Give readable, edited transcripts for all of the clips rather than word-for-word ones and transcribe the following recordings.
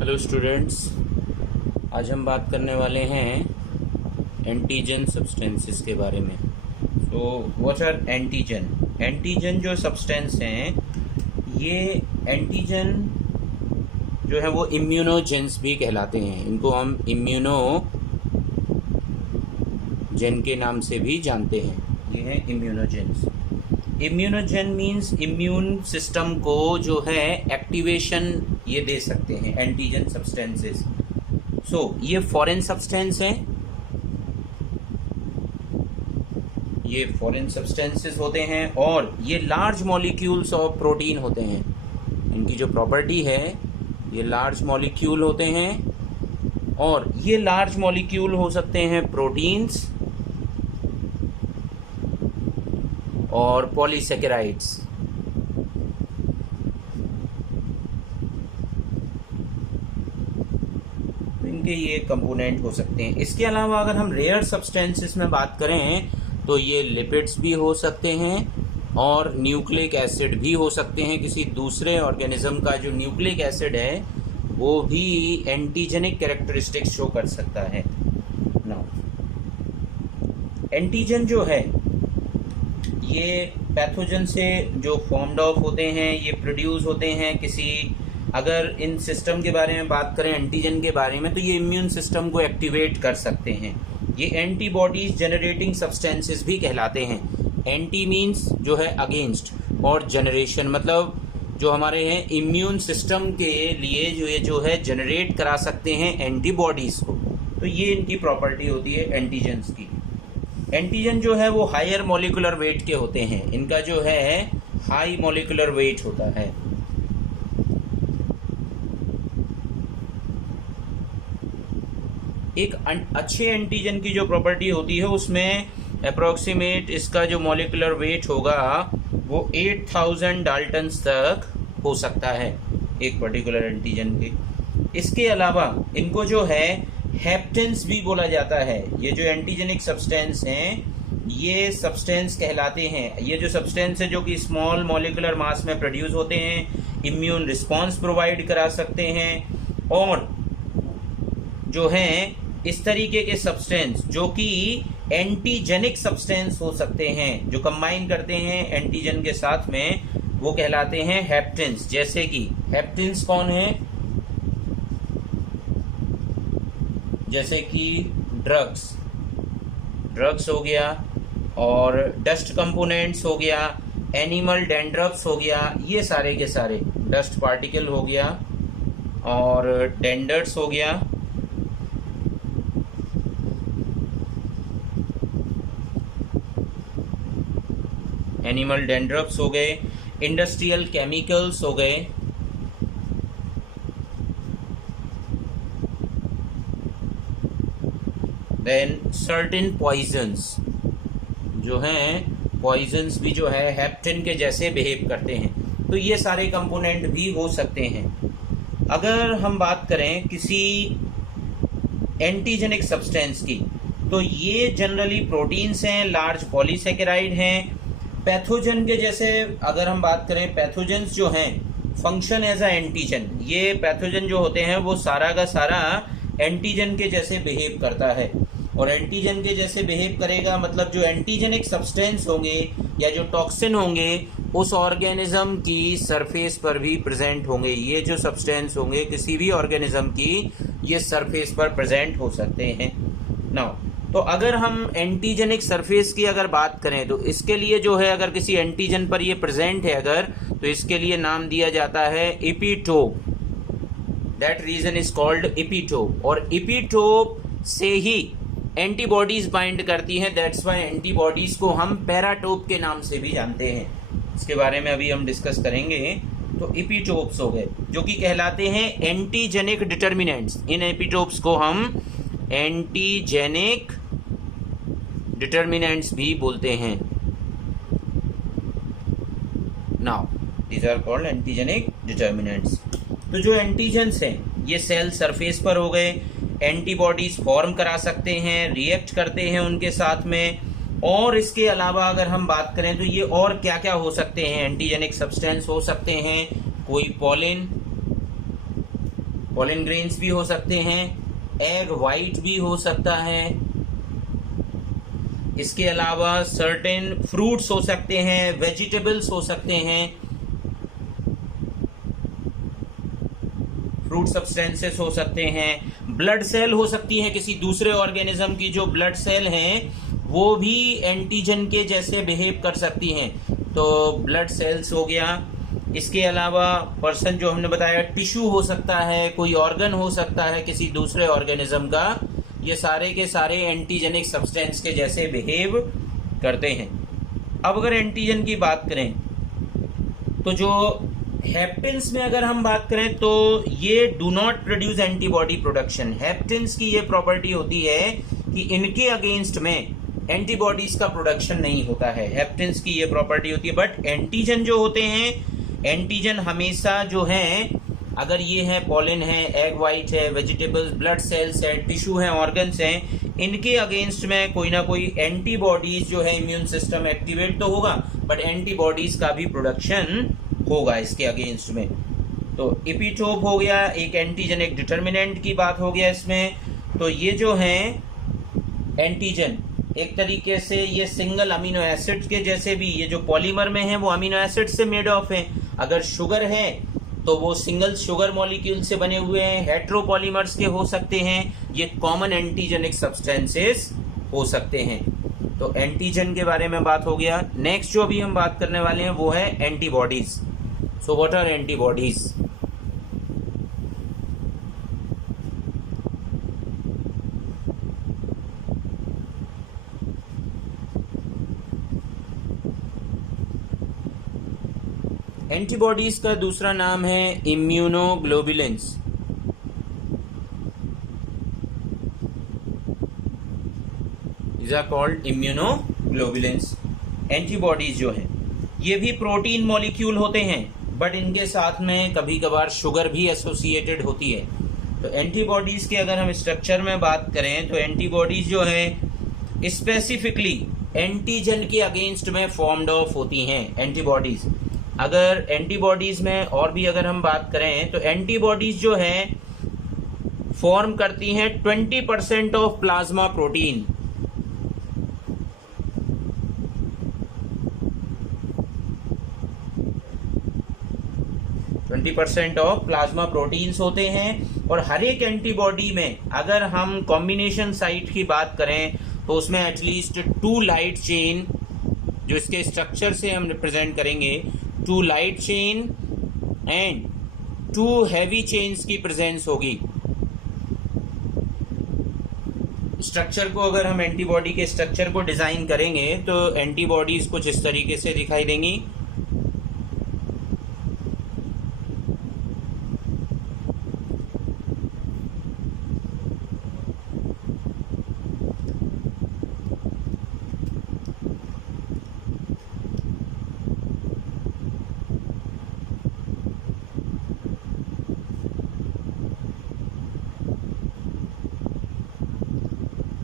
Hello students, आज हम बात करने वाले हैं एंटीजन सब्सटेंसेस के बारे में। तो व्हाट आर एंटीजन? एंटीजन जो सब्सटेंस हैं, ये एंटीजन जो है वो इम्यूनोजेंस भी कहलाते हैं। इनको हम इम्यूनोजेन के नाम से भी जानते हैं। ये हैं इम्यूनोजेंस। इम्यूनोजेन मीन्स इम्यून सिस्टम को जो है एक्टिवेशन ये दे सकते हैं एंटीजन सब्सटेंसेस। ये फॉरेन सब्सटेंस हैं, ये फॉरेन सब्सटेंसेस होते हैं और ये लार्ज मॉलिक्यूल्स ऑफ प्रोटीन होते हैं। इनकी जो प्रॉपर्टी है, ये लार्ज मॉलिक्यूल होते हैं और ये लार्ज मॉलिक्यूल हो सकते हैं प्रोटीन्स और पॉलीसेकेराइड्स। इनके ये कंपोनेंट हो सकते हैं। इसके अलावा अगर हम रेयर सब्सटेंसेस में बात करें तो ये लिपिड्स भी हो सकते हैं और न्यूक्लिक एसिड भी हो सकते हैं। किसी दूसरे ऑर्गेनिज्म का जो न्यूक्लिक एसिड है वो भी एंटीजेनिक कैरेक्टरिस्टिक्स शो कर सकता है। नाउ एंटीजन जो है ये पैथोजन से जो फॉर्म्ड ऑफ होते हैं, ये प्रोड्यूस होते हैं किसी, अगर इन सिस्टम के बारे में बात करें एंटीजन के बारे में, तो ये इम्यून सिस्टम को एक्टिवेट कर सकते हैं। ये एंटीबॉडीज जनरेटिंग सब्सटेंसेस भी कहलाते हैं। एंटी मीन्स जो है अगेंस्ट और जनरेशन मतलब जो हमारे हैं इम्यून सिस्टम के लिए जो है जनरेट करा सकते हैं एंटीबॉडीज को। तो ये इनकी प्रॉपर्टी होती है एंटीजन्स की। एंटीजन जो है वो हायर मॉलिक्यूलर वेट के होते हैं। इनका जो है हाई मॉलिक्यूलर वेट होता है। एक अच्छे एंटीजन की जो प्रॉपर्टी होती है उसमें अप्रोक्सीमेट इसका जो मॉलिक्यूलर वेट होगा वो 8000 डाल्टन्स तक हो सकता है एक पर्टिकुलर एंटीजन के। इसके अलावा इनको जो है हेप्टेंस भी बोला जाता है। ये जो एंटीजेनिक सब्सटेंस हैं, ये सब्सटेंस कहलाते हैं। ये जो सब्सटेंस है जो कि स्मॉल मॉलिक्यूलर मास में प्रोड्यूस होते हैं, इम्यून रिस्पॉन्स प्रोवाइड करा सकते हैं और जो हैं इस तरीके के सब्सटेंस जो कि एंटीजेनिक सब्सटेंस हो सकते हैं, जो कंबाइन करते हैं एंटीजन के साथ में, वो कहलाते हैं हेप्टेंस। जैसे कि हेप्टेंस कौन है? जैसे कि ड्रग्स हो गया और डस्ट कंपोनेंट्स हो गया, एनिमल डेंड्रफ्स हो गया, ये सारे के सारे, डस्ट पार्टिकल हो गया और डेंडर्ट्स हो गया, एनिमल डेंड्रफ्स हो गए, इंडस्ट्रियल केमिकल्स हो गए, देन सर्टेन पॉइजन्स जो हैं, पॉइजन्स भी जो है हेप्टेन के जैसे बिहेव करते हैं। तो ये सारे कंपोनेंट भी हो सकते हैं। अगर हम बात करें किसी एंटीजेनिक सब्सटेंस की, तो ये जनरली प्रोटीन्स हैं, लार्ज पॉलीसेकेराइड हैं। पैथोजन के जैसे अगर हम बात करें, पैथोजेंस जो हैं फंक्शन एज अ एंटीजन। ये पैथोजन जो होते हैं वो सारा का सारा एंटीजन के जैसे बिहेव करता है और एंटीजन के जैसे बिहेव करेगा मतलब जो एंटीजेनिक सब्सटेंस होंगे या जो टॉक्सिन होंगे उस ऑर्गेनिज्म की सरफेस पर भी प्रेजेंट होंगे। ये जो सब्सटेंस होंगे किसी भी ऑर्गेनिज्म की, ये सरफेस पर प्रेजेंट हो सकते हैं। नाउ तो अगर हम एंटीजेनिक सरफेस की अगर बात करें तो इसके लिए जो है, अगर किसी एंटीजन पर ये प्रेजेंट है अगर, तो इसके लिए नाम दिया जाता है epitope. That region is called epitope. और एपिटोप से ही एंटीबॉडीज बाइंड करती हैं। दैट्स व्हाई एंटीबॉडीज को हम पैराटोप के नाम से भी जानते हैं। इसके बारे में अभी हम डिस्कस करेंगे। तो एपिटोप्स हो गए जो कि कहलाते हैं एंटीजेनिक डिटर्मिनेंट्स। इन एपिटोप्स को हम एंटीजेनिक डिटर्मिनेंट्स भी बोलते हैं। Now these are called antigenic determinants. तो जो एंटीजेंस हैं ये सेल सरफेस पर हो गए, एंटीबॉडीज फॉर्म करा सकते हैं, रिएक्ट करते हैं उनके साथ में। और इसके अलावा अगर हम बात करें तो ये और क्या क्या हो सकते हैं? एंटीजेनिक सब्सटेंस हो सकते हैं, कोई पॉलिन, पोलन ग्रेन्स भी हो सकते हैं, एग वाइट भी हो सकता है, इसके अलावा सर्टेन फ्रूट्स हो सकते हैं, वेजिटेबल्स हो सकते हैं, फ्रूट सब्सटेंसेस हो सकते हैं, ब्लड सेल हो सकती है किसी दूसरे ऑर्गेनिज्म की, जो ब्लड सेल हैं वो भी एंटीजन के जैसे बिहेव कर सकती हैं, तो ब्लड सेल्स हो गया। इसके अलावा पर्सन जो हमने बताया, टिश्यू हो सकता है, कोई ऑर्गन हो सकता है किसी दूसरे ऑर्गेनिज्म का, ये सारे के सारे एंटीजेनिक सब्सटेंस के जैसे बिहेव करते हैं। अब अगर एंटीजन की बात करें तो जो हेप्टिन्स में अगर हम बात करें तो ये do not produce antibody production. Haptens की ये प्रॉपर्टी होती है कि इनके अगेंस्ट में एंटीबॉडीज का प्रोडक्शन नहीं होता है, हेप्टिन्स की ये प्रॉपर्टी होती है। बट एंटीजन जो होते हैं, एंटीजन हमेशा जो है, अगर ये है पोलन है, एग वाइट है, वेजिटेबल्स, ब्लड सेल्स है, टिश्यू है, ऑर्गन्स हैं, इनके अगेंस्ट में कोई ना कोई एंटीबॉडीज जो है, इम्यून सिस्टम एक्टिवेट तो होगा बट एंटीबॉडीज का भी प्रोडक्शन होगा इसके अगेंस्ट में। तो एपिटोप हो गया, एक एंटीजन, एक डिटर्मिनेंट की बात हो गया इसमें। तो ये जो है एंटीजन एक तरीके से ये सिंगल अमीनो एसिड के जैसे भी, ये जो पॉलीमर में है वो अमीनो एसिड से मेड ऑफ है। अगर शुगर है तो वो सिंगल शुगर मॉलिक्यूल से बने हुए हैं, हेट्रोपॉलीमर्स के हो सकते हैं, ये कॉमन एंटीजेनिक सब्सटेंसेस हो सकते हैं। तो एंटीजन के बारे में बात हो गया। नेक्स्ट जो अभी हम बात करने वाले हैं वो है antibodies. So what are antibodies? Antibodies का दूसरा नाम है immunoglobulins. These are called immunoglobulins। Antibodies जो है ये भी प्रोटीन मॉलिक्यूल होते हैं बट इनके साथ में कभी कभार शुगर भी एसोसिएटेड होती है। तो एंटीबॉडीज के अगर हम स्ट्रक्चर में बात करें तो एंटीबॉडीज जो है स्पेसिफिकली एंटीजन के अगेंस्ट में फॉर्म्ड ऑफ होती हैं एंटीबॉडीज। अगर एंटीबॉडीज में और भी अगर हम बात करें तो एंटीबॉडीज जो है फॉर्म करती हैं 20% of plasma protein. % Of plasma proteins होते हैं। और हर एक एंटीबॉडी में अगर हम कॉम्बिनेशन साइट की बात करें तो उसमें एटलीस्ट 2 लाइट चेन, जो इसके स्ट्रक्चर से हम रिप्रेजेंट करेंगे, 2 light chain and 2 heavy chains की प्रेजेंस होगी। स्ट्रक्चर को अगर हम एंटीबॉडी के स्ट्रक्चर को डिजाइन करेंगे तो एंटीबॉडीज कुछ इस तरीके से दिखाई देंगी।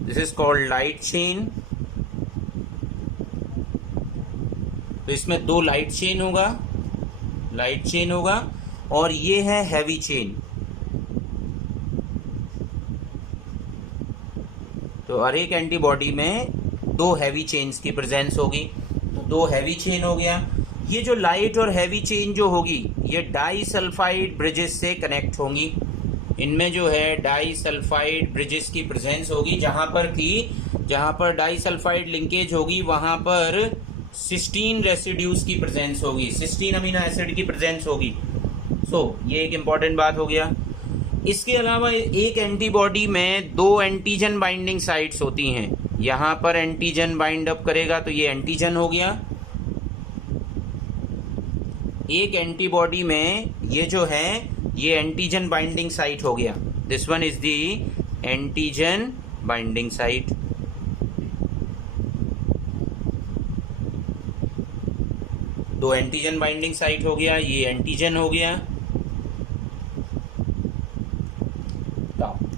This is called light chain. तो इसमें 2 लाइट चेन होगा और ये है हैवी चेन। तो हर एक एंटीबॉडी में 2 हैवी चेन्स की प्रेजेंस होगी। तो 2 हैवी चेन हो गया। ये जो लाइट और हैवी चेन जो होगी ये डाइसल्फाइड ब्रिजेस से कनेक्ट होंगी। इनमें जो है डाइसल्फाइड ब्रिजेस की प्रेजेंस होगी, जहां पर डाइसल्फाइड लिंकेज होगी वहां पर सिस्टीन रेसिड्यूज की प्रेजेंस होगी, सिस्टीन अमीनो एसिड की प्रेजेंस होगी। ये एक इंपॉर्टेंट बात हो गया। इसके अलावा एक एंटीबॉडी में 2 एंटीजन बाइंडिंग साइट्स होती हैं। यहां पर एंटीजन बाइंड अप करेगा तो ये एंटीजन हो गया। एक एंटीबॉडी में ये जो है ये एंटीजन बाइंडिंग साइट हो गया। This one is the antigen binding site. दो एंटीजन बाइंडिंग साइट हो गया, ये एंटीजन हो गया।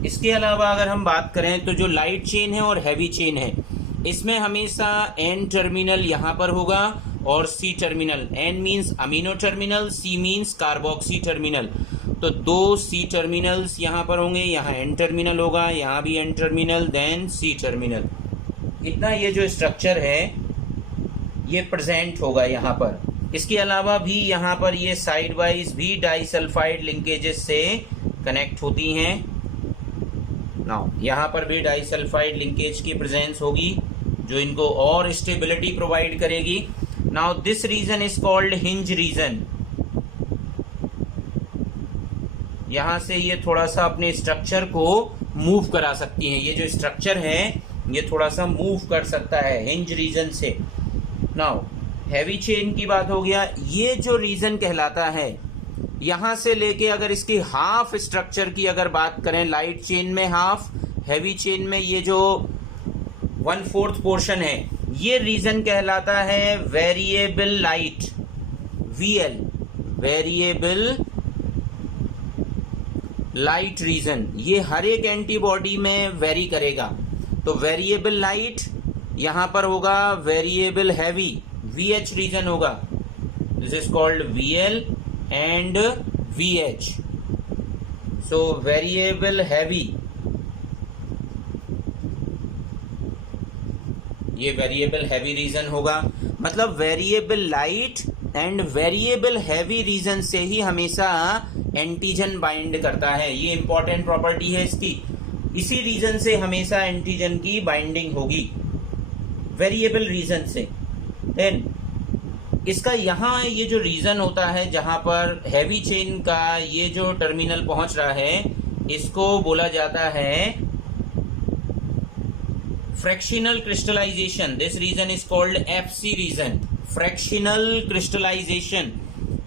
इसके अलावा अगर हम बात करें तो जो लाइट चेन है और हैवी चेन है, इसमें हमेशा एन टर्मिनल यहां पर होगा और C terminal. N means amino terminal, C means carboxy terminal. तो 2 सी टर्मिनल्स यहाँ पर होंगे, यहाँ एन टर्मिनल होगा, यहाँ भी N terminal, then C terminal. इतना ये जो स्ट्रक्चर है ये प्रेजेंट होगा यहाँ पर। इसके अलावा भी यहाँ पर ये साइड वाइज भी डाइसल्फाइड लिंकेजेस से कनेक्ट होती हैं। नाउ यहाँ पर भी डाइसल्फाइड लिंकेज की प्रेजेंस होगी जो इनको और स्टेबिलिटी प्रोवाइड करेगी। Now this region is called hinge region. यहाँ से ये थोड़ा सा अपने स्ट्रक्चर को मूव करा सकती है। ये जो स्ट्रक्चर है ये थोड़ा सा मूव कर सकता है हिंज रीजन से। नाउ हैवी चेन की बात हो गया। ये जो रीजन कहलाता है, यहां से लेके अगर इसकी हाफ स्ट्रक्चर की अगर बात करें, लाइट चेन में हाफ, हैवी चेन में ये जो 1/4 पोर्शन है, ये रीजन कहलाता है variable light, VL, variable light region. ये हर एक एंटीबॉडी में वेरी करेगा। तो वेरिएबल लाइट यहां पर होगा, वेरिएबल हैवी VH रीजन होगा। This is called VL and VH। So variable heavy, ये वेरिएबल हैवी रीजन होगा। मतलब variable light and variable heavy region से ही हमेशा एंटीजन बाइंड करता है। ये इंपॉर्टेंट प्रॉपर्टी है इसकी। इसी रीजन से हमेशा एंटीजन की बाइंडिंग होगी, वेरिएबल रीजन से। देन इसका यहाँ ये जो रीजन होता है जहां पर हैवी चेन का ये जो टर्मिनल पहुंच रहा है, इसको बोला जाता है fractional crystallisation. This region is called FC region, fractional crystallisation.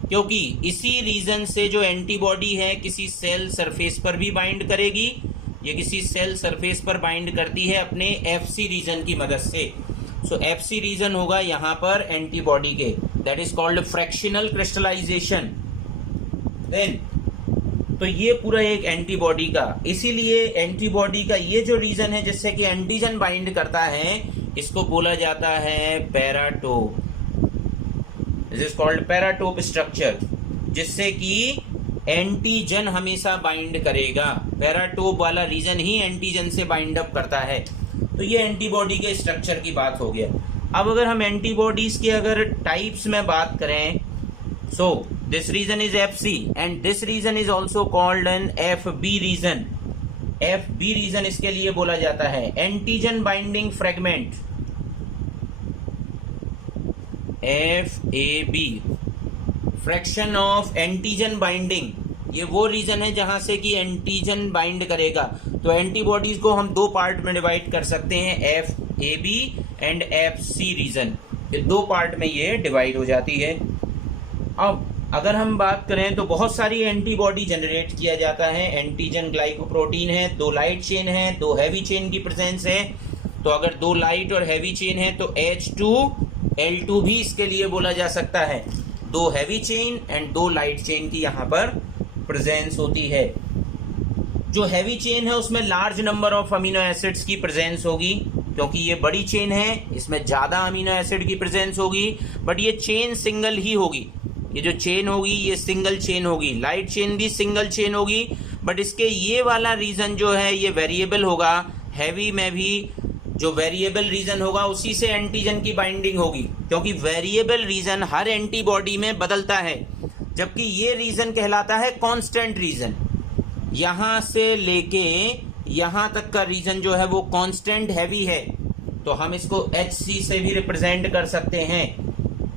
क्योंकि इसी रीजन से जो एंटीबॉडी है किसी सेल सरफेस पर भी बाइंड करेगी। ये किसी सेल सरफेस पर बाइंड करती है अपने FC रीजन की मदद से। सो FC रीजन होगा यहाँ पर एंटीबॉडी के, that is called fractional crystallisation. Then तो ये पूरा एक एंटीबॉडी का, इसीलिए एंटीबॉडी का ये जो रीजन है जिससे कि एंटीजन बाइंड करता है, इसको बोला जाता है paratope. This is called paratope structure, जिससे कि एंटीजन हमेशा बाइंड करेगा। पैराटोप वाला रीजन ही एंटीजन से बाइंड अप करता है। तो ये एंटीबॉडी के स्ट्रक्चर की बात हो गया। अब अगर हम एंटीबॉडीज के अगर टाइप्स में बात करें, so this region is FC and this region is also called an FB region. FB region इसके लिए बोला जाता है antigen binding fragment, FAB, fraction of antigen binding. ये वो रीजन है जहां से कि एंटीजन बाइंड करेगा। तो एंटीबॉडीज को हम 2 पार्ट में डिवाइड कर सकते हैं, FAB एंड FC रीजन। ये 2 पार्ट में ये डिवाइड हो जाती है। अब अगर हम बात करें तो बहुत सारी एंटीबॉडी जनरेट किया जाता है। एंटीजन ग्लाइकोप्रोटीन है, 2 लाइट चेन है, 2 हैवी चेन की प्रेजेंस है। तो अगर 2 लाइट और हैवी चेन है तो H2L2 भी इसके लिए बोला जा सकता है। 2 heavy chain and 2 light chain की यहाँ पर प्रेजेंस होती है। जो हैवी चेन है उसमें large number of amino acids की प्रेजेंस होगी, क्योंकि ये बड़ी चेन है, इसमें ज्यादा अमीनो एसिड की प्रेजेंस होगी। बट ये चेन सिंगल ही होगी। ये जो चेन होगी ये सिंगल चेन होगी। लाइट चेन भी सिंगल चेन होगी, बट इसके ये वाला रीजन जो है ये वेरिएबल होगा। हैवी में भी जो वेरिएबल रीजन होगा उसी से एंटीजन की बाइंडिंग होगी, क्योंकि वेरिएबल रीजन हर एंटीबॉडी में बदलता है, जबकि ये रीजन कहलाता है कांस्टेंट रीजन। यहां से लेके यहां तक का रीजन जो है वो कांस्टेंट हैवी है, तो हम इसको HC से भी रिप्रेजेंट कर सकते हैं।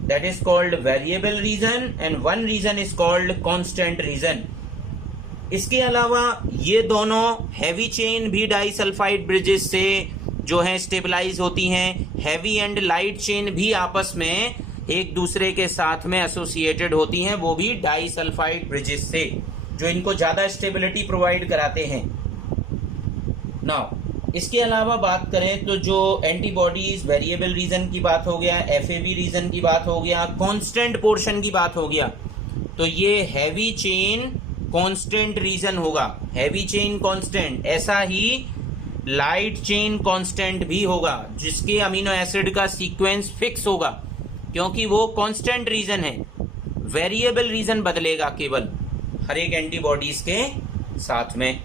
That is called variable region and one region is called constant region. इसके अलावा ये दोनों हैवी चेन भी डाइसल्फाइड ब्रिजेस से जो है स्टेबलाइज होती हैं। हैवी एंड लाइट चेन भी आपस में एक दूसरे के साथ में एसोसिएटेड होती हैं, वो भी डाइसल्फाइड ब्रिजेस से, जो इनको ज्यादा स्टेबिलिटी प्रोवाइड कराते हैं। नाउ इसके अलावा बात करें तो जो एंटीबॉडीज, वेरिएबल रीजन की बात हो गया, FAB रीजन की बात हो गया, कांस्टेंट पोर्शन की बात हो गया, तो ये हैवी चेन कांस्टेंट रीजन होगा। हैवी चेन कांस्टेंट, ऐसा ही लाइट चेन कांस्टेंट भी होगा, जिसके अमीनो एसिड का सीक्वेंस फिक्स होगा, क्योंकि वो कांस्टेंट रीजन है। वेरिएबल रीजन बदलेगा केवल। हर एक एंटीबॉडीज के साथ में।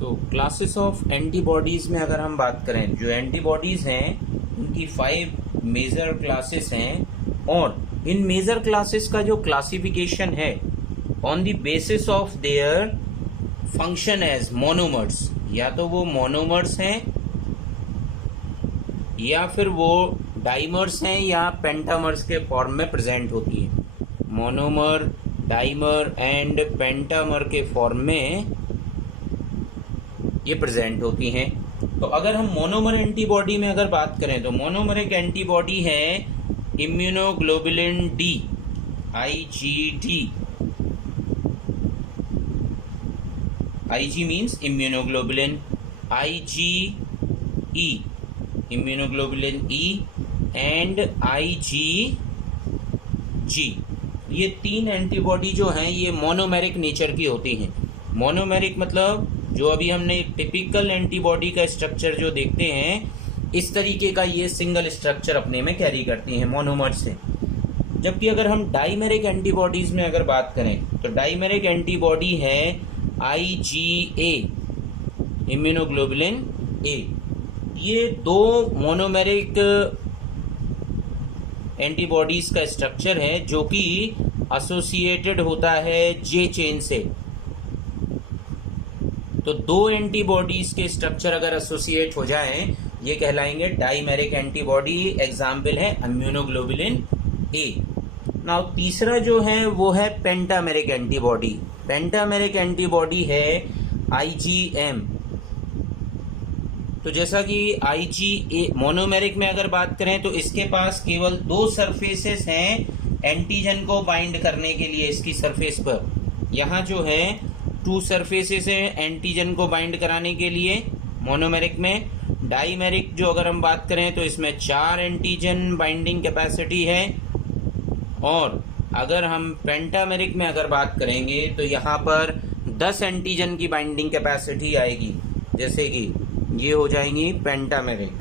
तो क्लासेस ऑफ एंटीबॉडीज में अगर हम बात करें, जो एंटीबॉडीज हैं उनकी 5 मेजर क्लासेस हैं, और इन मेजर क्लासेस का जो क्लासिफिकेशन है on the basis of their function as monomers, या तो वो मोनोमर्स हैं या फिर वो डाइमर्स हैं या पेंटामर्स के फॉर्म में प्रेजेंट होती है। मोनोमर, डाइमर एंड पेंटामर के फॉर्म में ये प्रेजेंट होती हैं। तो अगर हम मोनोमर एंटीबॉडी में अगर बात करें तो मोनोमर एक एंटीबॉडी है immunoglobulin D, IgD। IG means immunoglobulin, IgE immunoglobulin E and IgG। ये 3 एंटीबॉडी जो हैं ये मोनोमेरिक नेचर की होती हैं। मोनोमेरिक मतलब जो अभी हमने टिपिकल एंटीबॉडी का स्ट्रक्चर जो देखते हैं, इस तरीके का ये सिंगल स्ट्रक्चर अपने में कैरी करती हैं मोनोमर से। जबकि अगर हम डाइमेरिक एंटीबॉडीज में अगर बात करें तो डाइमेरिक एंटीबॉडी है IgA इम्यूनोग्लोबुलिन A। ये 2 मोनोमेरिक एंटीबॉडीज का स्ट्रक्चर है जो कि एसोसिएटेड होता है J चेन से। तो 2 एंटीबॉडीज के स्ट्रक्चर अगर एसोसिएट हो जाएं, ये कहलाएंगे डाइमेरिक एंटीबॉडी। एग्जाम्पल है इम्यूनोग्लोबुलिन A। नाउ तीसरा जो है वो है पेंटामेरिक एंटीबॉडी। पेंटामेरिक एंटीबॉडी है IgM। तो जैसा कि IgA मोनोमेरिक में अगर बात करें तो इसके पास केवल 2 सरफेसेस हैं एंटीजन को बाइंड करने के लिए। इसकी सरफेस पर यहाँ जो है 2 सरफेसेस हैं एंटीजन को बाइंड कराने के लिए मोनोमेरिक में। डाइमेरिक जो अगर हम बात करें तो इसमें 4 एंटीजन बाइंडिंग कैपेसिटी है। और अगर हम पेंटामेरिक में अगर बात करेंगे तो यहाँ पर 10 एंटीजन की बाइंडिंग कैपेसिटी आएगी, जैसे कि ये हो जाएंगी पेंटामेरिक।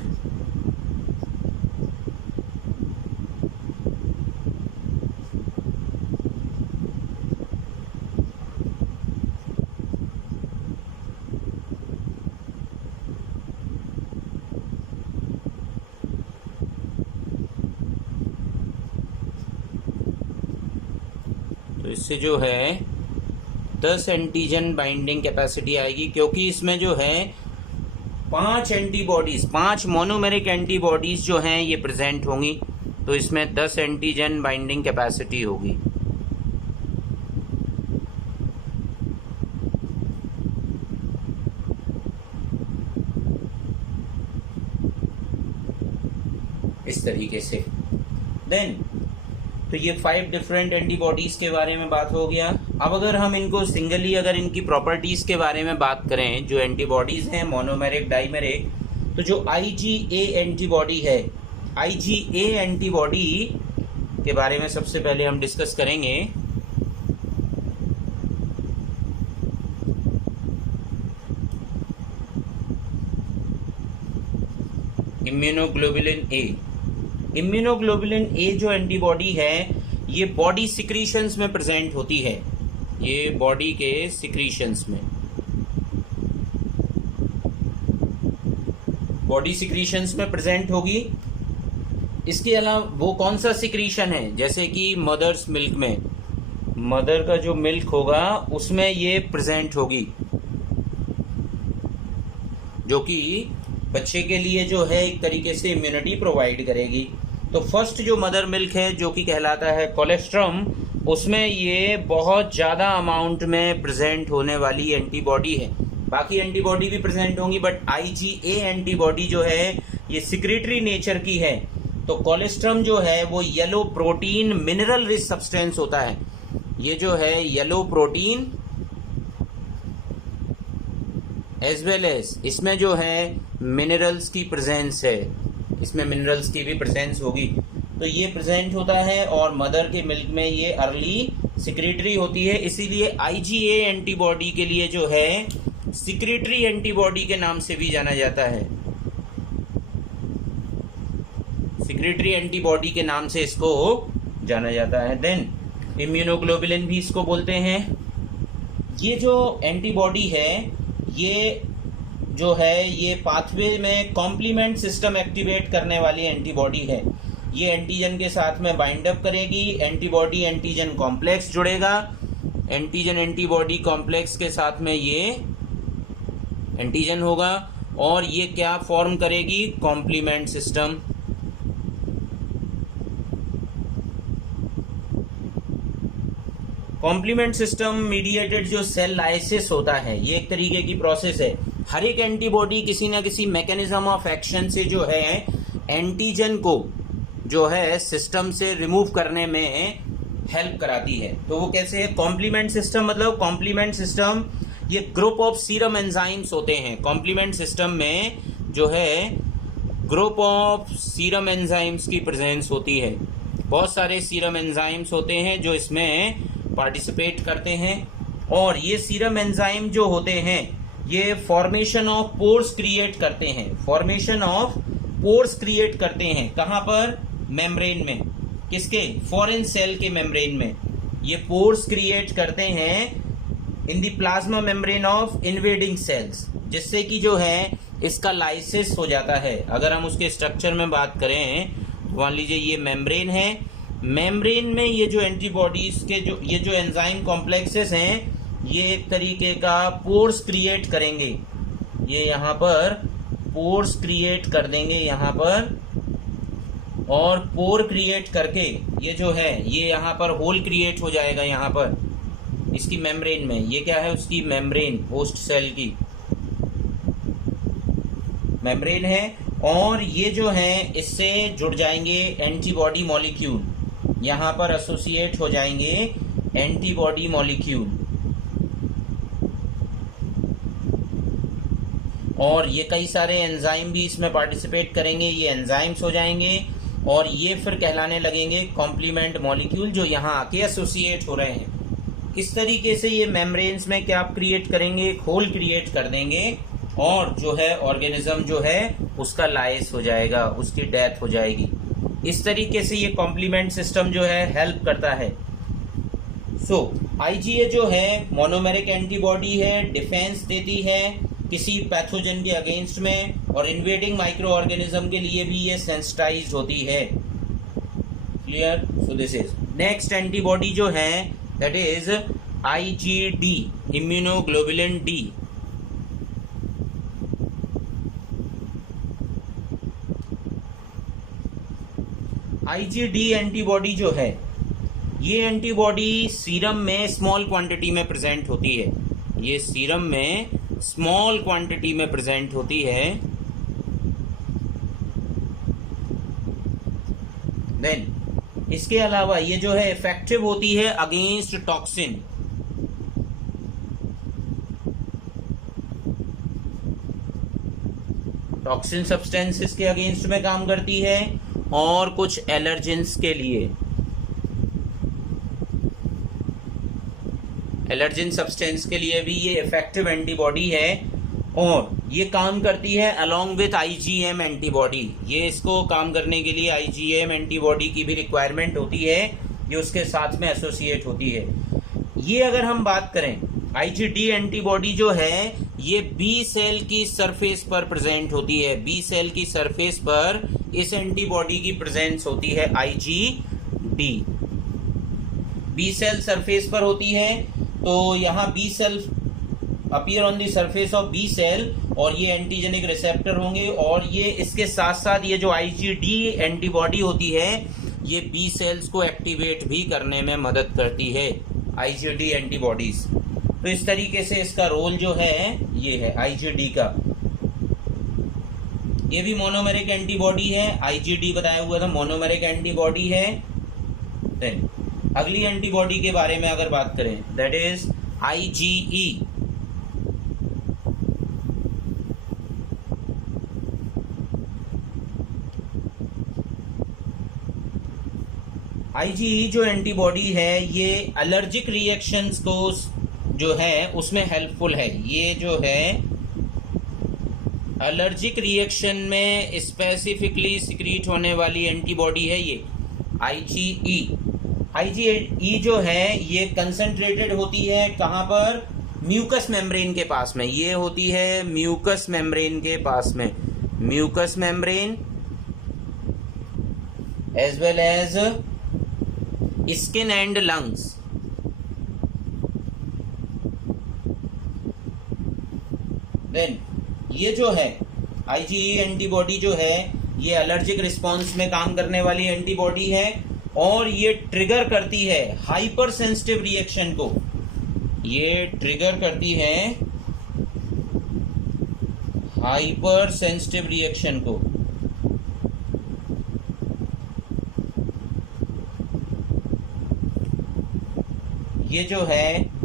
तो इससे जो है 10 एंटीजन बाइंडिंग कैपेसिटी आएगी, क्योंकि इसमें जो है 5 एंटीबॉडीज, 5 मोनोमेरिक एंटीबॉडीज जो हैं ये प्रेजेंट होंगी। तो इसमें 10 एंटीजन बाइंडिंग कैपेसिटी होगी। इस तरीके से देन तो ये 5 डिफरेंट एंटीबॉडीज के बारे में बात हो गया। अब अगर हम इनको सिंगली अगर इनकी प्रॉपर्टीज के बारे में बात करें, जो एंटीबॉडीज हैं मोनोमेरिक, डाइमेरिक, तो जो IgA एंटीबॉडी है, IgA एंटीबॉडी के बारे में सबसे पहले हम डिस्कस करेंगे। Immunoglobulin A। इम्यूनोग्लोबुलिन A जो एंटीबॉडी है ये बॉडी सिक्रीशंस में प्रेजेंट होती है। ये बॉडी के सिक्रीशंस में, बॉडी सिक्रीशंस में प्रेजेंट होगी। इसके अलावा वो कौन सा सिक्रीशन है, जैसे कि मदर्स मिल्क में, मदर का जो मिल्क होगा उसमें ये प्रेजेंट होगी, जो कि बच्चे के लिए जो है एक तरीके से इम्यूनिटी प्रोवाइड करेगी। तो फर्स्ट जो मदर मिल्क है जो कि कहलाता है कोलेस्ट्रम, उसमें ये बहुत ज़्यादा अमाउंट में प्रेजेंट होने वाली एंटीबॉडी है। बाकी एंटीबॉडी भी प्रेजेंट होंगी, बट IgA एंटीबॉडी जो है ये सिक्रेटरी नेचर की है। तो कोलेस्ट्रम जो है वो yellow protein mineral rich substance होता है। ये जो है yellow protein as well as इसमें जो है मिनरल्स की प्रेजेंस है, इसमें मिनरल्स की भी प्रेजेंस होगी। तो ये प्रेजेंट होता है और मदर के मिल्क में ये अर्ली सिक्रेटरी होती है। इसीलिए IgA एंटीबॉडी के लिए जो है सिक्रेटरी एंटीबॉडी के नाम से भी जाना जाता है। सिक्रेटरी एंटीबॉडी के नाम से इसको जाना जाता है। देन इम्यूनोग्लोबुलिन भी इसको बोलते हैं। ये जो एंटीबॉडी है ये जो है ये पाथवे में कॉम्प्लीमेंट सिस्टम एक्टिवेट करने वाली एंटीबॉडी है। ये एंटीजन के साथ में बाइंड अप करेगी, एंटीबॉडी एंटीजन कॉम्प्लेक्स जुड़ेगा, एंटीजन एंटीबॉडी कॉम्प्लेक्स के साथ में ये एंटीजन होगा और ये क्या फॉर्म करेगी, complement system. Complement system mediated जो सेल लाइसिस होता है ये एक तरीके की प्रोसेस है। हर एक एंटीबॉडी किसी ना किसी मैकेनिज्म ऑफ एक्शन से जो है एंटीजन को जो है सिस्टम से रिमूव करने में हेल्प कराती है। तो वो कैसे है, कॉम्प्लीमेंट सिस्टम मतलब कॉम्प्लीमेंट सिस्टम ये ग्रुप ऑफ सीरम एंजाइम्स होते हैं। कॉम्प्लीमेंट सिस्टम में जो है ग्रुप ऑफ सीरम एंजाइम्स की प्रेजेंस होती है। बहुत सारे सीरम एंजाइम्स होते हैं जो इसमें पार्टिसिपेट करते हैं और ये सीरम एंजाइम जो होते हैं ये फॉर्मेशन ऑफ पोर्स क्रिएट करते हैं। फॉर्मेशन ऑफ पोर्स क्रिएट करते हैं कहाँ पर, मेम्ब्रेन में। किसके, फॉरेन सेल के मेम्ब्रेन में ये पोर्स क्रिएट करते हैं in the plasma membrane of invading cells, जिससे कि जो है इसका लाइसिस हो जाता है। अगर हम उसके स्ट्रक्चर में बात करें, मान लीजिए ये मेम्ब्रेन है, मेम्ब्रेन में ये जो एंटीबॉडीज के जो ये जो एंजाइम कॉम्प्लेक्सेस हैं ये एक तरीके का पोर्स क्रिएट करेंगे। ये यहाँ पर पोर्स क्रिएट कर देंगे यहाँ पर, और पोर क्रिएट करके ये जो है ये यहाँ पर होल क्रिएट हो जाएगा यहाँ पर इसकी मेम्ब्रेन में। ये क्या है, उसकी मेम्ब्रेन, होस्ट सेल की मेम्ब्रेन है। और ये जो है इससे जुड़ जाएंगे एंटीबॉडी मॉलिक्यूल, यहाँ पर एसोसिएट हो जाएंगे एंटीबॉडी मॉलिक्यूल, और ये कई सारे एंजाइम भी इसमें पार्टिसिपेट करेंगे। ये एंजाइम्स हो जाएंगे और ये फिर कहलाने लगेंगे कॉम्प्लीमेंट मॉलिक्यूल जो यहाँ आके एसोसिएट हो रहे हैं। इस तरीके से ये मेम्ब्रेन्स में क्या क्रिएट करेंगे, एक होल क्रिएट कर देंगे और जो है ऑर्गेनिज्म जो है उसका लाइस हो जाएगा, उसकी डेथ हो जाएगी। इस तरीके से ये कॉम्प्लीमेंट सिस्टम जो है हेल्प करता है। आईजीए जो है मोनोमेरिक एंटीबॉडी है, डिफेंस देती है किसी पैथोजन के अगेंस्ट में, और इन्वेडिंग माइक्रो ऑर्गेनिज्म के लिए भी ये सेंसिटाइज होती है। Clear. So this is next antibody जो है that is IgD, immunoglobulin D. IgD antibody जो है ये एंटीबॉडी सीरम में स्मॉल क्वांटिटी में प्रेजेंट होती है। ये सीरम में स्मॉल क्वांटिटी में प्रेजेंट होती है। देन इसके अलावा ये जो है इफेक्टिव होती है अगेंस्ट टॉक्सिन। टॉक्सिन सब्सटेंसेस के अगेंस्ट में काम करती है और कुछ एलर्जेंस के लिए, एलर्जिन सब्सटेंस के लिए भी ये इफेक्टिव एंटीबॉडी है। और ये काम करती है अलोंग विथ आईजीएम एंटीबॉडी। ये इसको काम करने के लिए आईजीएम एंटीबॉडी की भी रिक्वायरमेंट होती है, ये उसके साथ में एसोसिएट होती है। ये अगर हम बात करें आईजीडी एंटीबॉडी जो है ये बी सेल की सरफेस पर प्रेजेंट होती है। बी सेल की सरफेस पर इस एंटीबॉडी की प्रेजेंस होती है आईजीडी। बी सेल सरफेस पर होती है तो यहाँ B cell appear on the surface of B cell, और ये एंटीजेनिक रिसेप्टर होंगे, और ये इसके साथ साथ ये जो आईजीडी एंटीबॉडी होती है ये बी सेल्स को एक्टिवेट भी करने में मदद करती है, आईजीडी एंटीबॉडीज। तो इस तरीके से इसका रोल जो है ये है आईजीडी का। ये भी मोनोमेरिक एंटीबॉडी है, आईजीडी बताया हुआ था मोनोमेरिक एंटीबॉडी है। देन अगली एंटीबॉडी के बारे में अगर बात करें दैट इज आईजीई। आईजीई जो एंटीबॉडी है ये एलर्जिक रिएक्शंस को जो है उसमें हेल्पफुल है। ये जो है एलर्जिक रिएक्शन में स्पेसिफिकली सिक्रीट होने वाली एंटीबॉडी है ये आईजीई। IgE जो है ये कंसंट्रेटेड होती है कहां पर, म्यूकस मेम्ब्रेन के पास में, ये होती है म्यूकस मेम्ब्रेन के पास में, mucus membrane as well as skin and lungs. Then ये जो है IgE एंटीबॉडी जो है ये एलर्जिक रिस्पॉन्स में काम करने वाली एंटीबॉडी है और ये ट्रिगर करती है हाइपर सेंसिटिव रिएक्शन को, ये ट्रिगर करती है हाइपर सेंसिटिव रिएक्शन को। ये जो है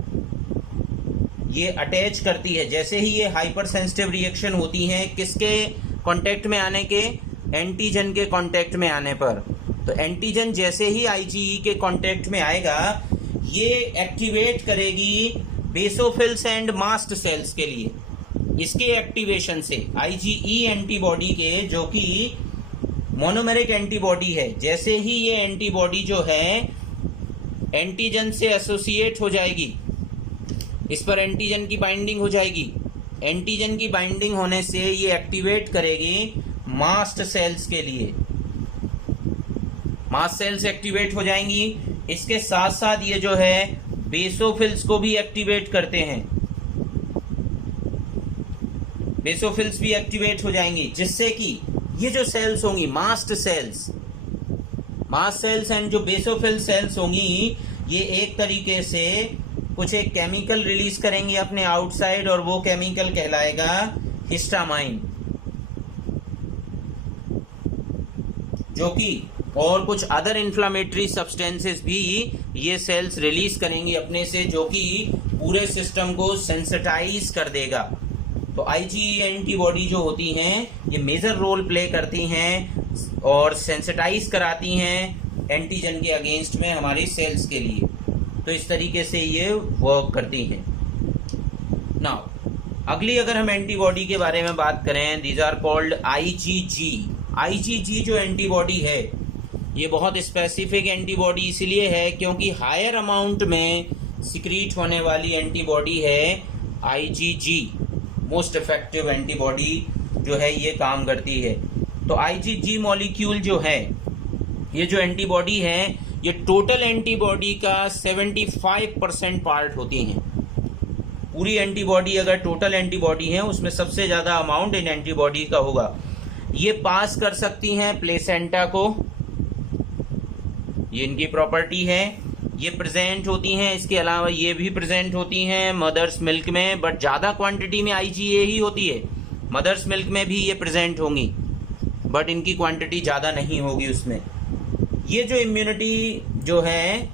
ये अटैच करती है, जैसे ही ये हाइपर सेंसिटिव रिएक्शन होती है किसके कांटेक्ट में आने के, एंटीजन के कांटेक्ट में आने पर, तो एंटीजन जैसे ही IgE के कांटेक्ट में आएगा ये एक्टिवेट करेगी बेसोफिल्स एंड मास्ट सेल्स के लिए। इसके एक्टिवेशन से IgE एंटीबॉडी के, जो कि मोनोमेरिक एंटीबॉडी है, जैसे ही ये एंटीबॉडी जो है एंटीजन से एसोसिएट हो जाएगी, इस पर एंटीजन की बाइंडिंग हो जाएगी, एंटीजन की बाइंडिंग होने से ये एक्टिवेट करेगी मास्ट सेल्स के लिए, मास्ट सेल्स एक्टिवेट हो जाएंगी। इसके साथ साथ ये जो है बेसोफिल्स को भी एक्टिवेट करते हैं, बेसोफिल्स भी एक्टिवेट हो जाएंगी, जिससे कि ये जो सेल्स होंगी मास्ट सेल्स एंड जो बेसोफिल सेल्स होंगी ये एक तरीके से कुछ एक केमिकल रिलीज करेंगी अपने आउटसाइड और वो केमिकल कहलाएगा हिस्टामाइन, जो कि और कुछ अदर इन्फ्लामेटरी सब्सटेंसेस भी ये सेल्स रिलीज करेंगी अपने से, जो कि पूरे सिस्टम को सेंसिटाइज कर देगा। तो IgE एंटीबॉडी जो होती हैं ये मेजर रोल प्ले करती हैं और सेंसिटाइज कराती हैं एंटीजन के अगेंस्ट में हमारी सेल्स के लिए। तो इस तरीके से ये वर्क करती हैं। नाउ अगली अगर हम एंटीबॉडी के बारे में बात करें, these are called IgG। IgG जो एंटीबॉडी है ये बहुत स्पेसिफिक एंटीबॉडी इसलिए है क्योंकि हायर अमाउंट में सिक्रीट होने वाली एंटीबॉडी है IgG। मोस्ट इफेक्टिव एंटीबॉडी जो है ये काम करती है। तो IgG मॉलिक्यूल जो है, ये जो एंटीबॉडी है ये टोटल एंटीबॉडी का 75% पार्ट होती हैं। पूरी एंटीबॉडी अगर टोटल एंटीबॉडी है उसमें सबसे ज्यादा अमाउंट इन एंटीबॉडी का होगा। ये पास कर सकती हैं प्लेसेंटा को, ये इनकी प्रॉपर्टी है। ये प्रेजेंट होती हैं, इसके अलावा ये भी प्रेजेंट होती हैं मदर्स मिल्क में, बट ज़्यादा क्वांटिटी में IgA ही होती है। मदर्स मिल्क में भी ये प्रेजेंट होंगी बट इनकी क्वांटिटी ज़्यादा नहीं होगी उसमें। ये जो इम्यूनिटी जो है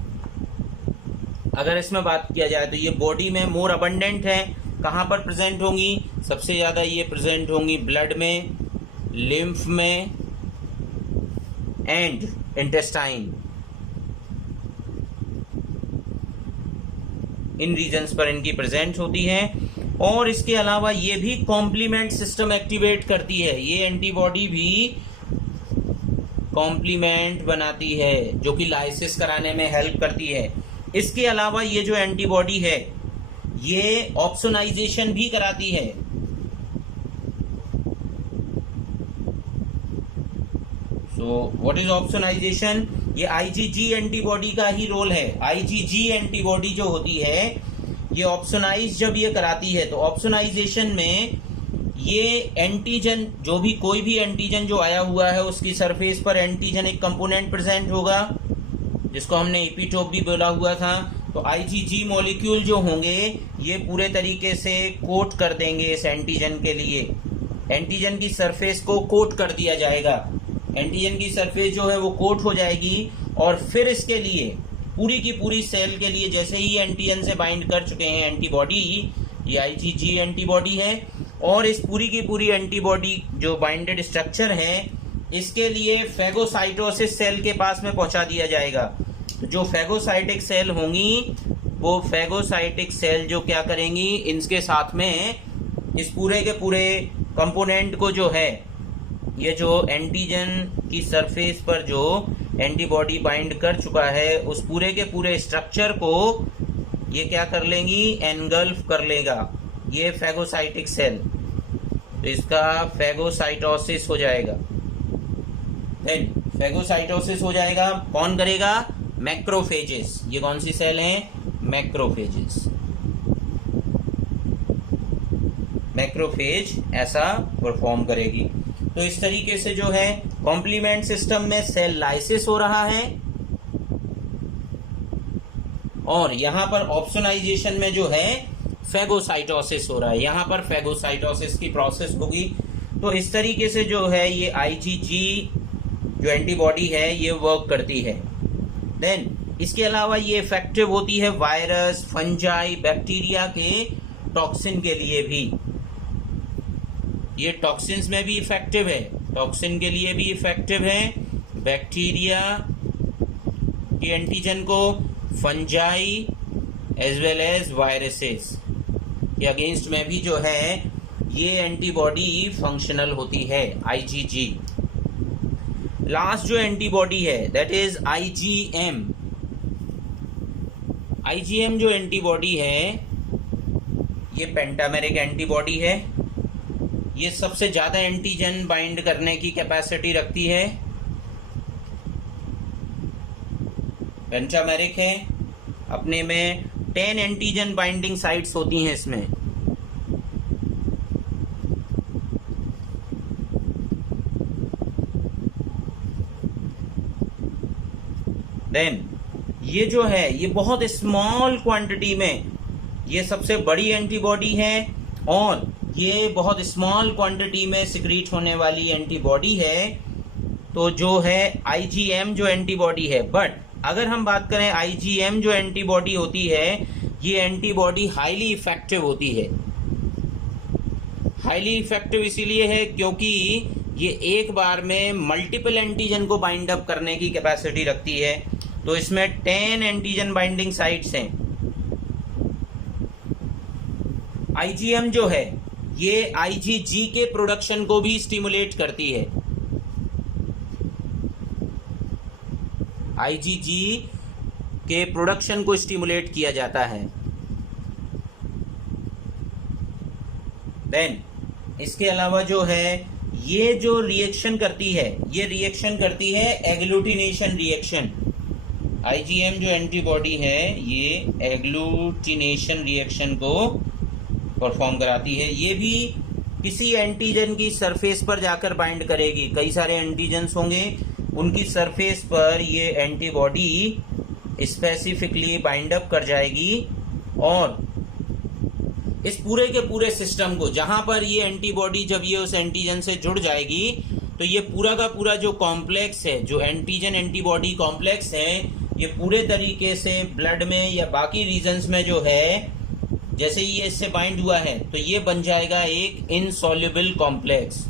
अगर इसमें बात किया जाए तो ये बॉडी में मोर अबंडेंट है। कहाँ पर प्रेजेंट होंगी? सबसे ज़्यादा ये प्रेजेंट होंगी ब्लड में, लिम्फ में एंड इंटेस्टाइन। इन रीजन्स पर इनकी प्रेजेंट होती है। और इसके अलावा ये भी कॉम्प्लीमेंट सिस्टम एक्टिवेट करती है। ये एंटीबॉडी भी कॉम्प्लीमेंट बनाती है जो कि लाइसिस कराने में हेल्प करती है। इसके अलावा ये जो एंटीबॉडी है ये ऑप्सोनाइजेशन भी कराती है। So what is opsonisation? ये IgG एंटीबॉडी का ही रोल है। IgG एंटीबॉडी जो होती है ये ऑप्सोनाइज जब ये कराती है तो ऑप्सोनाइजेशन में ये एंटीजन, जो भी कोई भी एंटीजन जो आया हुआ है उसकी सरफेस पर एंटीजन एक कंपोनेंट प्रेजेंट होगा जिसको हमने एपिटोप भी बोला हुआ था। तो IgG मॉलिक्यूल जो होंगे ये पूरे तरीके से कोट कर देंगे इस एंटीजन के लिए। एंटीजन की सरफेस को कोट कर दिया जाएगा। एंटीजन की सरफेस जो है वो कोट हो जाएगी और फिर इसके लिए पूरी की पूरी सेल के लिए जैसे ही एंटीजन से बाइंड कर चुके हैं एंटीबॉडी, ये IgG एंटीबॉडी है। और इस पूरी की पूरी एंटीबॉडी जो बाइंडेड स्ट्रक्चर है इसके लिए फेगोसाइटोसिस सेल के पास में पहुंचा दिया जाएगा। तो जो फेगोसाइटिक सेल होंगी वो फेगोसाइटिक सेल जो क्या करेंगी, इनके साथ में इस पूरे के पूरे कंपोनेंट को जो है, ये जो एंटीजन की सरफेस पर जो एंटीबॉडी बाइंड कर चुका है उस पूरे के पूरे स्ट्रक्चर को ये क्या कर लेंगी, एनगल्फ कर लेगा, ये फैगोसाइटिक सेल, तो इसका फैगोसाइटोसिस हो जाएगा। देन फैगोसाइटोसिस हो जाएगा, कौन करेगा, मैक्रोफेजेस। ये कौन सी सेल है, मैक्रोफेजेस। मैक्रोफेज ऐसा परफॉर्म करेगी। तो इस तरीके से जो है कॉम्प्लीमेंट सिस्टम में सेल लाइसिस हो रहा है और यहां पर ऑप्सोनाइजेशन में जो है फैगोसाइटोसिस हो रहा है, यहां पर फैगोसाइटोसिस की प्रोसेस होगी। तो इस तरीके से जो है ये आईजीजी जो एंटीबॉडी है ये वर्क करती है। देन इसके अलावा ये इफेक्टिव होती है वायरस, फंजाई, बैक्टीरिया के टॉक्सिन के लिए भी। ये टॉक्सिन्स में भी इफेक्टिव है, टॉक्सिन के लिए भी इफेक्टिव है, बैक्टीरिया के एंटीजन को, fungi as well as viruses के अगेंस्ट में भी जो है ये एंटीबॉडी फंक्शनल होती है, आईजीजी। लास्ट जो एंटीबॉडी है दैट इज आईजीएम। आईजीएम जो एंटीबॉडी है ये पेंटामेरिक एंटीबॉडी है। ये सबसे ज्यादा एंटीजन बाइंड करने की कैपेसिटी रखती है, पेंटामेरिक है, अपने में 10 एंटीजन बाइंडिंग साइट्स होती हैं इसमें। देन ये जो है ये बहुत स्मॉल क्वांटिटी में, ये सबसे बड़ी एंटीबॉडी है और ये बहुत स्मॉल क्वांटिटी में सिक्रीट होने वाली एंटीबॉडी है। तो जो है आईजीएम जो एंटीबॉडी है, बट अगर हम बात करें आईजीएम जो एंटीबॉडी होती है ये एंटीबॉडी हाईली इफेक्टिव होती है। हाईली इफेक्टिव इसीलिए है क्योंकि ये एक बार में मल्टीपल एंटीजन को बाइंड अप करने की कैपेसिटी रखती है। तो इसमें 10 एंटीजन बाइंडिंग साइट्स हैं। आईजीएम जो है ये आईजीजी के प्रोडक्शन को भी स्टिमुलेट करती है। आईजीजी के प्रोडक्शन को स्टिमुलेट किया जाता है। देन इसके अलावा जो है ये जो रिएक्शन करती है ये रिएक्शन करती है एग्लूटिनेशन रिएक्शन। आईजीएम जो एंटीबॉडी है ये एग्लूटिनेशन रिएक्शन को परफॉर्म कराती है। ये भी किसी एंटीजन की सरफेस पर जाकर बाइंड करेगी। कई सारे एंटीजन्स होंगे, उनकी सरफेस पर ये एंटीबॉडी स्पेसिफिकली बाइंड अप कर जाएगी और इस पूरे के पूरे सिस्टम को, जहां पर ये एंटीबॉडी जब ये उस एंटीजन से जुड़ जाएगी तो ये पूरा का पूरा जो कॉम्प्लेक्स है, जो एंटीजन एंटीबॉडी कॉम्प्लेक्स है, ये पूरे तरीके से ब्लड में या बाकी रीजन्स में जो है जैसे ये इससे बाइंड हुआ है तो ये बन जाएगा एक इनसॉल्युबल कॉम्प्लेक्स।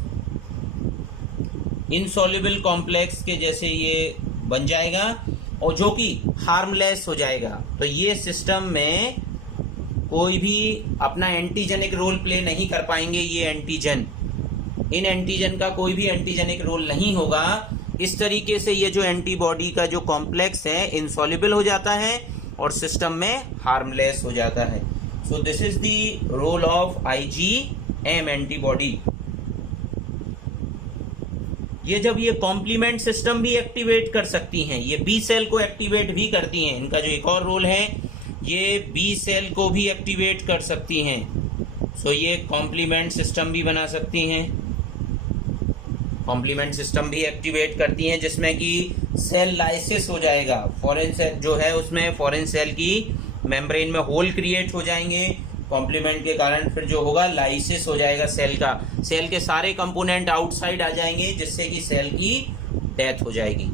इनसॉल्युबल कॉम्प्लेक्स के जैसे ये बन जाएगा और जो कि हार्मलेस हो जाएगा। तो ये सिस्टम में कोई भी अपना एंटीजेनिक रोल प्ले नहीं कर पाएंगे। ये एंटीजन, इन एंटीजन का कोई भी एंटीजेनिक रोल नहीं होगा। इस तरीके से ये जो एंटीबॉडी का जो कॉम्प्लेक्स है इनसॉल्युबल हो जाता है और सिस्टम में हार्मलेस हो जाता है। So this is the role of IgM antibody. ये जब ये कॉम्प्लीमेंट सिस्टम भी एक्टिवेट कर सकती हैं, ये बी सेल को एक्टिवेट भी करती हैं। इनका जो एक और रोल है ये बी सेल को भी एक्टिवेट कर सकती हैं। सो ये कॉम्प्लीमेंट सिस्टम भी बना सकती हैं, कॉम्प्लीमेंट सिस्टम भी एक्टिवेट करती हैं जिसमें कि सेल लाइसिस हो जाएगा। फॉरेन सेल जो है उसमें फॉरेन सेल की मेम्ब्रेन में होल क्रिएट हो जाएंगे। कॉम्प्लीमेंट के कारण फिर जो होगा लाइसिस हो जाएगा सेल का, सेल के सारे कंपोनेंट आउटसाइड आ जाएंगे जिससे कि सेल की डेथ हो जाएगी।